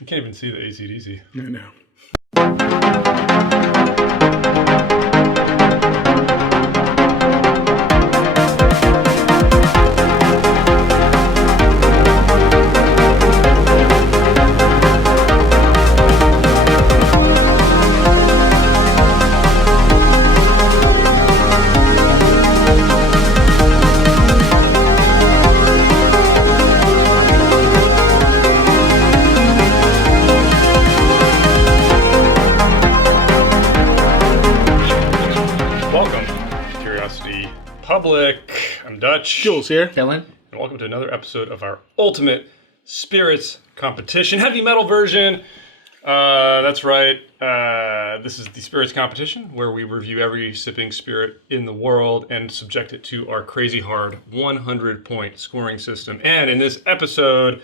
You can't even see the AC/DC. I know. Public. I'm Dutch. Jules here. Dylan. And welcome to another episode of our Ultimate Spirits Competition. Heavy metal version. That's right. This is the Spirits Competition, where we review every sipping spirit in the world and subject it to our crazy hard 100-point scoring system. And in this episode,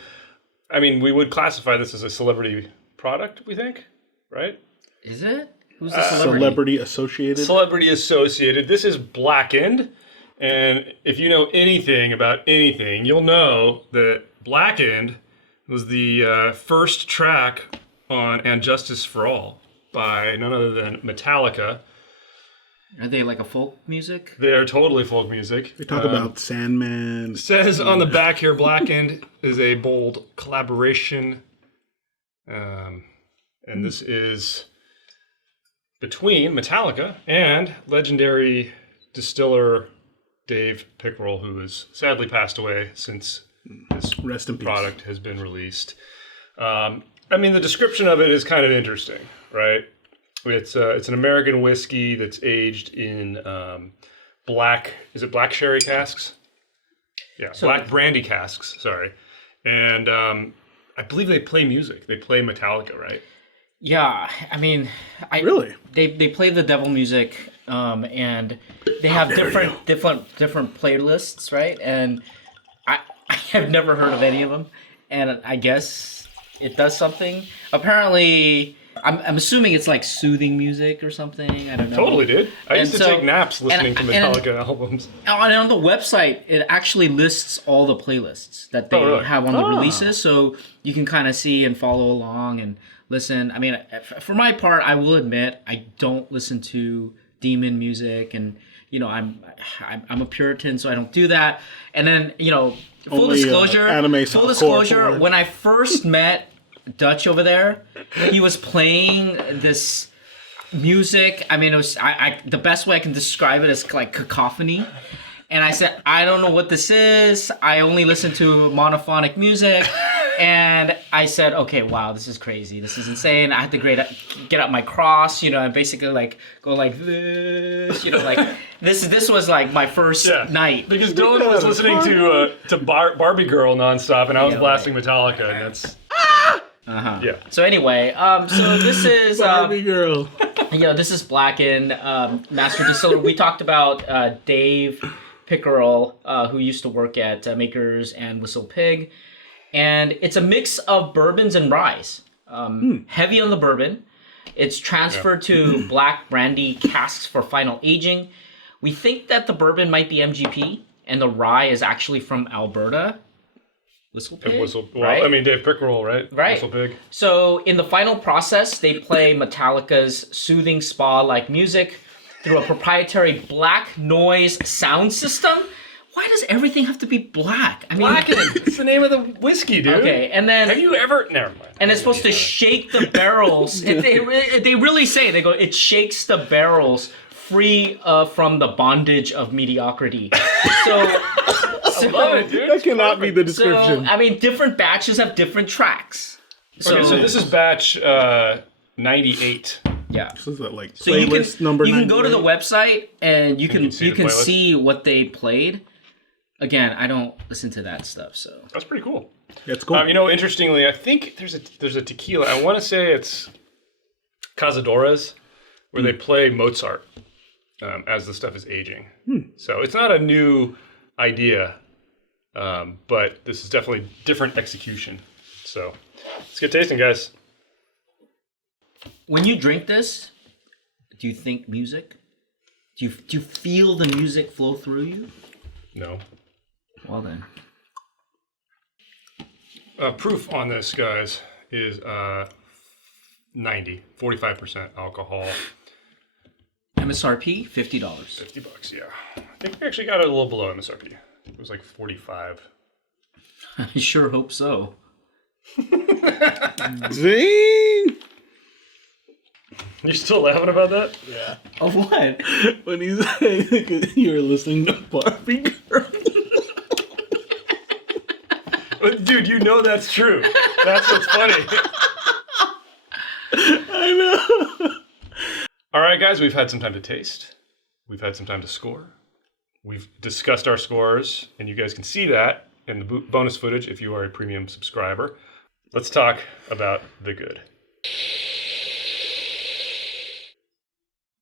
I mean, we would classify this as a celebrity product, we think, right? Is it? Who's the celebrity? Celebrity associated. Celebrity associated. This is Blackened. And if you know anything about anything, you'll know that Blackened was the first track on And Justice for All by none other than Metallica. Are they like a folk music? They are totally folk music. They talk about Sandman. Says on the back here, Blackened is a bold collaboration. And this is between Metallica and legendary distiller Dave Pickerel, who has sadly passed away since this Rest in peace. product has been released. I mean, the description of it is kind of interesting, right? It's an American whiskey that's aged in black sherry casks? Yeah, so, black brandy casks, sorry. And I believe they play music. They play Metallica, right? Yeah, I mean, Really? They play the devil music, and they have different playlists, right? And I have never heard of any of them, and I guess it does something. Apparently, I'm assuming it's like soothing music or something. I don't know. Totally, dude. I used to take naps listening to Metallica albums. And on the website, it actually lists all the playlists that they have on the releases, so you can kind of see and follow along and listen. I mean, for my part, I will admit I don't listen to demon music, and you know, I'm a Puritan, so I don't do that. And then, you know, full disclosure, when I first met Dutch over there, he was playing this music. I mean, it was the best way I can describe it is like cacophony. And I said, I don't know what this is. I only listen to monophonic music. And I said, okay, wow, this is crazy. This is insane. I had to get out my cross, you know, and basically like go like this, you know, like this was like my first night. Because Dylan was listening to Barbie Girl nonstop, and I was blasting Metallica, and that's yeah. So anyway, so this is Barbie Girl. You know, this is Blackened, Master Distiller. We talked about Dave Pickerel, who used to work at Makers and Whistle Pig. And it's a mix of bourbons and ryes. Heavy on the bourbon. It's transferred to black brandy casks for final aging. We think that the bourbon might be MGP, and the rye is actually from Alberta. Whistle Pig, right? I mean, Dave Pickerel, right? Right. Whistle Pig. So in the final process, they play Metallica's soothing spa-like music through a proprietary black noise sound system. Why does everything have to be black? I mean, Blackened. It's the name of the whiskey, dude. Okay, and then have you ever? Never mind. And it's supposed to shake the barrels. They really say it shakes the barrels free from the bondage of mediocrity. I love it, dude. That cannot be the description. So, I mean, different batches have different tracks. So this is batch 98. Yeah. So is that like So playlist number? You can go to the website and you can see see what they played. Again, I don't listen to that stuff, so that's pretty cool. That's cool. You know, interestingly, I think there's a tequila. I want to say it's Cazadores, where they play Mozart as the stuff is aging. So it's not a new idea, but this is definitely different execution. So let's get tasting, guys. When you drink this, do you think music? Do you feel the music flow through you? No. Well then. Proof on this, guys, is 45% alcohol. MSRP $50. $50, yeah. I think we actually got it a little below MSRP. It was like 45. I sure hope so. Dang! You still laughing about that? Yeah. Of what? When he's you were listening to Barbie Girl. Dude, you know that's true. That's what's funny. I know. All right, guys, we've had some time to taste. We've had some time to score. We've discussed our scores, and you guys can see that in the bonus footage if you are a premium subscriber. Let's talk about the good.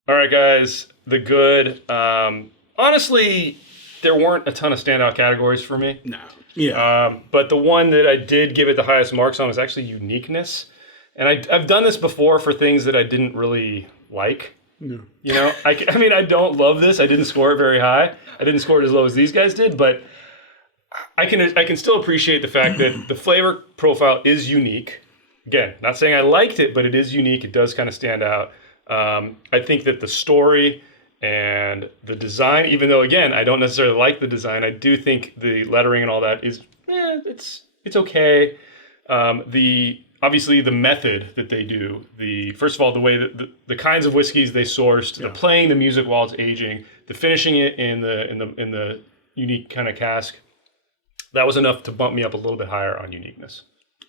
All right, guys, the good. Honestly, there weren't a ton of standout categories for me. No. Yeah. But the one that I did give it the highest marks on was actually uniqueness. And I've done this before for things that I didn't really like. No. You know, I mean, I don't love this. I didn't score it very high. I didn't score it as low as these guys did, but I can still appreciate the fact that the flavor profile is unique. Again, not saying I liked it, but it is unique. It does kind of stand out. I think that the story and the design, even though, again, I don't necessarily like the design, I do think the lettering and all that is, it's okay. Obviously, the method that they do, first of all, the way that the kinds of whiskeys they sourced, the playing the music while it's aging, the finishing it in the unique kind of cask, that was enough to bump me up a little bit higher on uniqueness.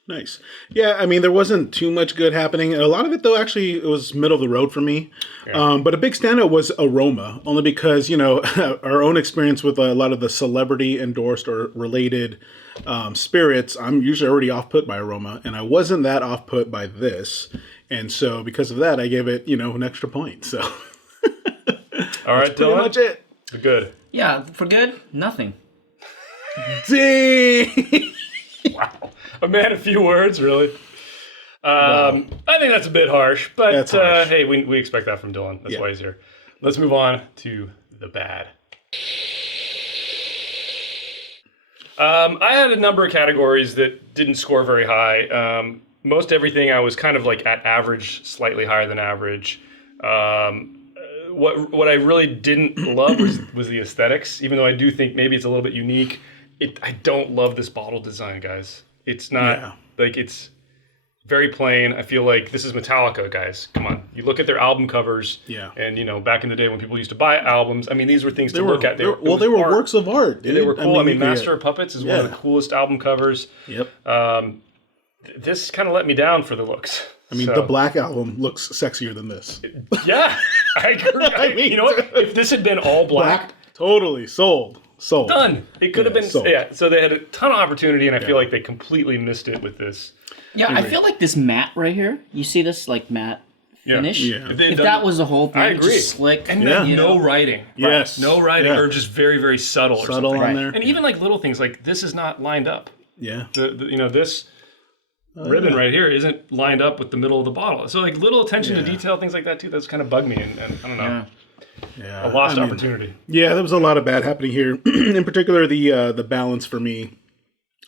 Nice. Yeah, I mean, there wasn't too much good happening. A lot of it, though, actually, it was middle of the road for me. Yeah. But a big standout was aroma, only because, you know, our own experience with a lot of the celebrity endorsed or related spirits, I'm usually already off-put by aroma, and I wasn't that off-put by this. And so because of that, I gave it, you know, an extra point. So all right, that's pretty much it. Good. Yeah, for good, nothing. Dang! Wow. A man, a few words, really. I think that's a bit harsh, but harsh. Hey, we expect that from Dylan. That's why he's here. Let's move on to the bad. I had a number of categories that didn't score very high. Most everything I was kind of like at average, slightly higher than average. What I really didn't love was the aesthetics, even though I do think maybe it's a little bit unique. I don't love this bottle design, guys. It's not like it's very plain. I feel like this is Metallica, guys. Come on. You look at their album covers. Yeah. And, you know, back in the day when people used to buy albums, I mean, these were things to look at. They were works of art. Dude. They were cool. I mean Master of Puppets is one of the coolest album covers. Yep. This kind of let me down for the looks. I mean, the Black album looks sexier than this. Yeah. I agree. I mean, you know what? If this had been all black. Totally. Sold. Done. It could have been. Sold. Yeah. So they had a ton of opportunity, and I feel like they completely missed it with this. Yeah, I feel like this matte right here. You see this like matte finish? Yeah. If that was the whole thing, I agree. Just slick. And no writing. Yes. Right? No writing, or just very, very subtle. Subtle or something. on there. And even like little things like this is not lined up. Yeah. This ribbon right here isn't lined up with the middle of the bottle. So like little attention to detail, things like that too. That's kind of bugged me, and I don't know. Yeah. A lost opportunity. Yeah, there was a lot of bad happening here. In particular, the balance for me.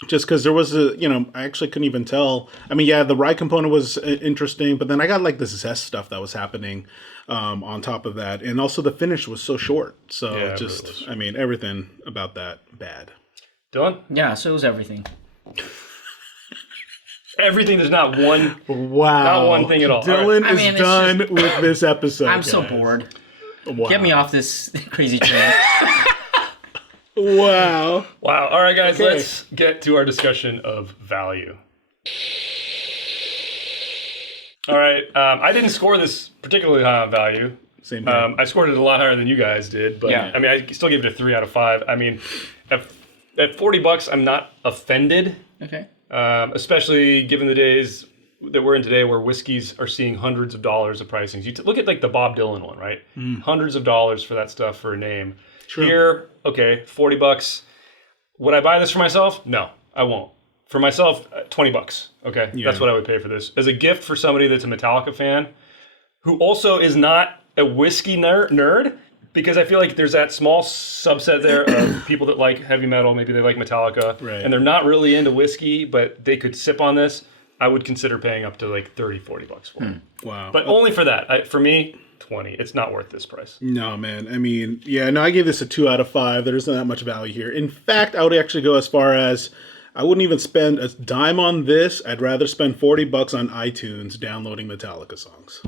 Just because there was I actually couldn't even tell. I mean, the rye component was interesting, but then I got like this zest stuff that was happening on top of that. And also the finish was so short. So I mean, everything about that bad. Dylan? Yeah, so it was everything. Everything. There's not one. Wow. Not one thing at all. Dylan is done with this episode. I'm so bored. Wow. Get me off this crazy train. Wow. All right, guys, let's get to our discussion of value. All right. I didn't score this particularly high on value. Same here. I scored it a lot higher than you guys did, but I mean, I still give it a 3 out of 5. I mean, at $40, I'm not offended. Okay. Especially given the days that we're in today where whiskeys are seeing hundreds of dollars of pricings. You look at like the Bob Dylan one, right? Hundreds of dollars for that stuff for a name. True. Here, okay, $40. Would I buy this for myself? No, I won't. For myself, $20. Okay, that's what I would pay for this. As a gift for somebody that's a Metallica fan, who also is not a whiskey nerd, because I feel like there's that small subset there of people that like heavy metal, maybe they like Metallica, and they're not really into whiskey, but they could sip on this. I would consider paying up to like $30-$40 for it. Wow. But only for that. For me, 20. It's not worth this price. No, man. I mean, yeah, no, I gave this a 2 out of 5. There isn't that much value here. In fact, I would actually go as far as I wouldn't even spend a dime on this. I'd rather spend $40 on iTunes downloading Metallica songs.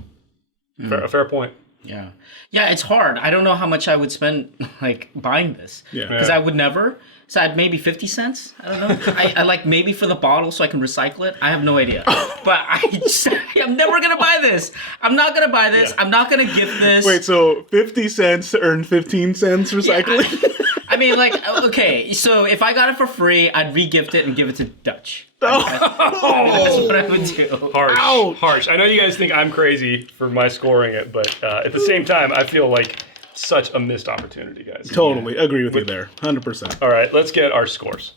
A fair point. Yeah. Yeah, it's hard. I don't know how much I would spend like buying this. Yeah. Because I would never. So I'd maybe 50 cents. I don't know. I like maybe for the bottle so I can recycle it. I have no idea. But I'm never going to buy this. I'm not going to buy this. I'm not going to gift this. Wait, so 50 cents to earn 15 cents recycling? Yeah, I mean, like, okay, so if I got it for free, I'd re-gift it and give it to Dutch. That's what I would do. Harsh. I know you guys think I'm crazy for my scoring it, but at the same time, I feel like such a missed opportunity, guys. Totally. Agree with you there. 100%. All right, let's get our scores.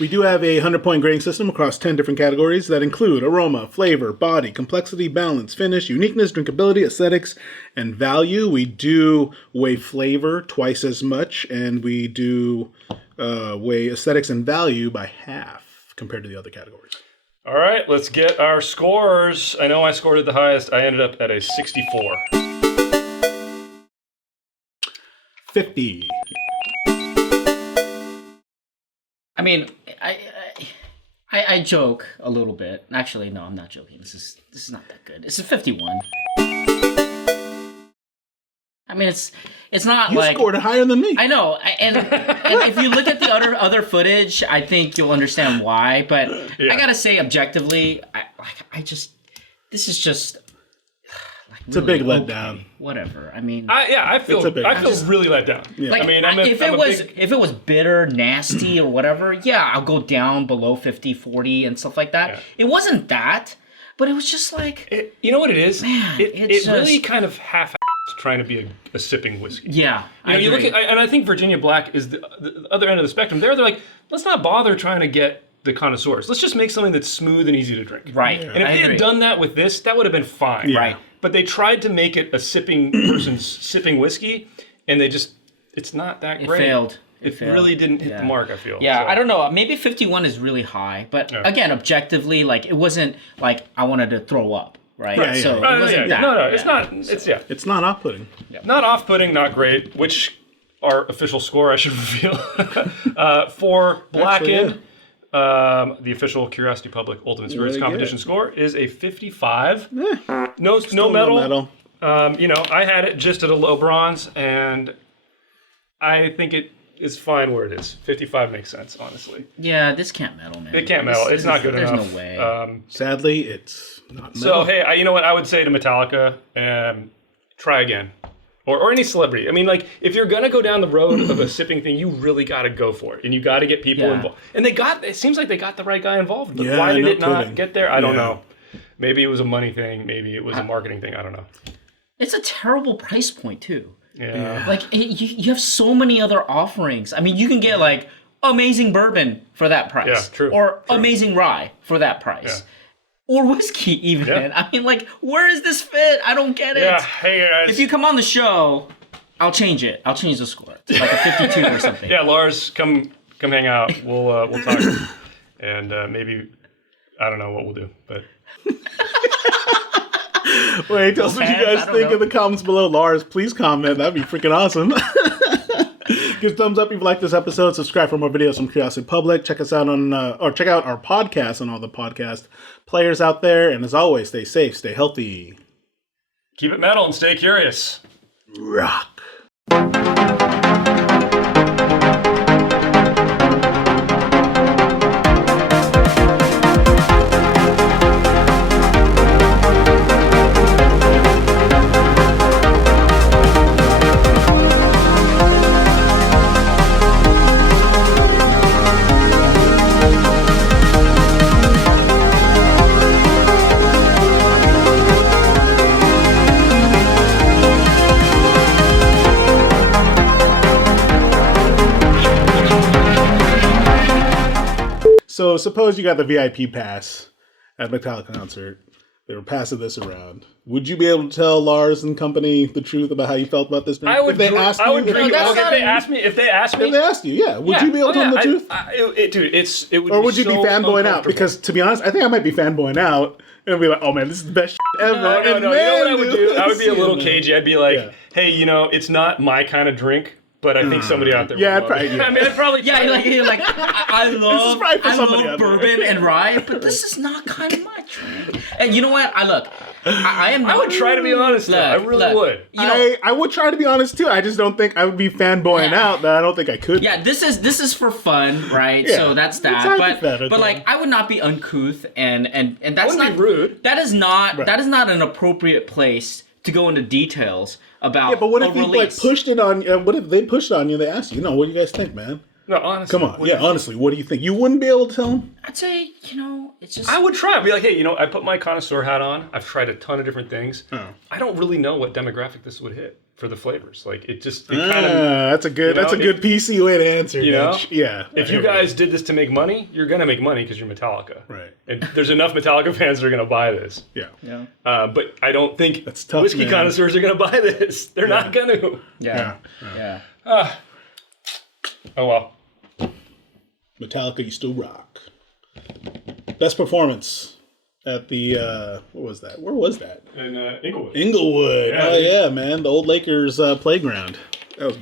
We do have a 100-point grading system across 10 different categories that include aroma, flavor, body, complexity, balance, finish, uniqueness, drinkability, aesthetics, and value. We do weigh flavor twice as much, and we do weigh aesthetics and value by half compared to the other categories. All right, let's get our scores. I know I scored it the highest. I ended up at a 64. 50. I mean, I joke a little bit. Actually, no, I'm not joking. This is not that good. It's a 51. I mean, it's not You like scored it higher than me. I know, and if you look at the other footage, I think you'll understand why. But I gotta say, objectively, this is just. It's a big letdown. Whatever. I mean, I feel really let down. Yeah. like, I mean, if it was bitter, nasty, or whatever, yeah, I'll go down below 50, 40, and stuff like that. Yeah. It wasn't that, but it was just like, you know what it is? Man, it really kind of half-assed trying to be a sipping whiskey. yeah. You look at, and I think Virginia Black is the other end of the spectrum. They're like, let's not bother trying to get the connoisseurs. Let's just make something that's smooth and easy to drink. Right. And if they had done that with this, that would have been fine. Yeah. Right. But they tried to make it a sipping person's sipping whiskey, and it's not that great. It failed. Really didn't hit the mark, I feel. Yeah, So. I don't know. Maybe 51 is really high, but again, objectively, like it wasn't like I wanted to throw up, right? Right, So yeah. it wasn't that. No, it's not. It's not off-putting. Not off-putting, not great. Which our official score I should reveal for Blackened. The official Curiosity Public Ultimate Spirits Competition score is a 55. No medal. I had it just at a low bronze, and I think it is fine where it is. 55 makes sense, honestly. Yeah, this can't medal, man. It can't medal. It's not good enough. There's no way. Sadly, it's not medal. So, hey, you know what? I would say to Metallica, try again. Or any celebrity. I mean, like, if you're going to go down the road of a sipping thing, you really got to go for it. And you got to get people involved. And it seems like they got the right guy involved. But why did it not get there? I don't know. Maybe it was a money thing. Maybe it was a marketing thing. I don't know. It's a terrible price point, too. Yeah. Like, you have so many other offerings. I mean, you can get, like, amazing bourbon for that price. Yeah, true. Or amazing rye for that price. Yeah. Or whiskey, even. Yeah. I mean, like, where does this fit? I don't get it. Yeah, hey guys. If you come on the show, I'll change it. I'll change the score. It's like a 52 or something. Yeah, Lars, come hang out. We'll talk. And maybe, I don't know what we'll do, but... Wait, tell us what you guys think in the comments below. Lars, please comment. That'd be freaking awesome. Give a thumbs up if you like this episode. Subscribe for more videos from Curiosity Public. Check us out check out our podcast on all the podcast players out there. And as always, stay safe, stay healthy. Keep it metal and stay curious. Rock. So suppose you got the VIP pass at Metallica concert. They were passing this around. Would you be able to tell Lars and company the truth about how you felt about this drink? I would. If they asked I would you, drink. that's If not they a- asked me, if they asked you, yeah. Would you be able to tell them the truth? Dude, it would. Or would you be so fanboying out? uncomfortable. Because to be honest, I think I might be fanboying out and be like, "Oh man, this is the best shit ever." No. And You know man, what I would do? I would be a little man. cagey. I'd be like, Yeah. hey, it's not my kind of drink, but I think somebody out there. Yeah, would I'd love probably- it. yeah. I mean, I'd probably. Yeah, you're like I love, probably for somebody out there. bourbon and rye, but this is not kind of my drink. And you know what? I am. Not, I would try to be honest. Though. I really would. You know, I would try to be honest too. I just don't think I would be fanboying Yeah. out. That I don't think I could. yeah, this is for fun, right? Yeah, So that's it's that. hypothetical. But like, I would not be uncouth, and that's Wouldn't not be rude. That is not Right. that is not an appropriate place to go into details about. Yeah, but what a if you like release. pushed it on? What if they pushed it on you? and They asked you, what do you guys think, man? No, honestly. Come on, yeah, honestly, what do you think? You wouldn't be able to tell them? I'd say it's just. I would try. I'd be like, hey, I put my connoisseur hat on. I've tried a ton of different things. I don't really know what demographic this would hit for the flavors. Like it kind of. That's a good. That's a good PC way to answer. You know? Mitch. Yeah. If you guys did this to make money, you're gonna make money because you're Metallica. Right. And there's enough Metallica fans that are gonna buy this. Yeah. Yeah. But I don't think That's tough, whiskey man. connoisseurs are gonna buy this. They're not gonna. Yeah. Yeah. Yeah. Oh well. Metallica, you still rock. Best performance at the what was that? Where was that? In Inglewood. Inglewood. Yeah, Oh dude. yeah, man, the old Lakers playground. That was.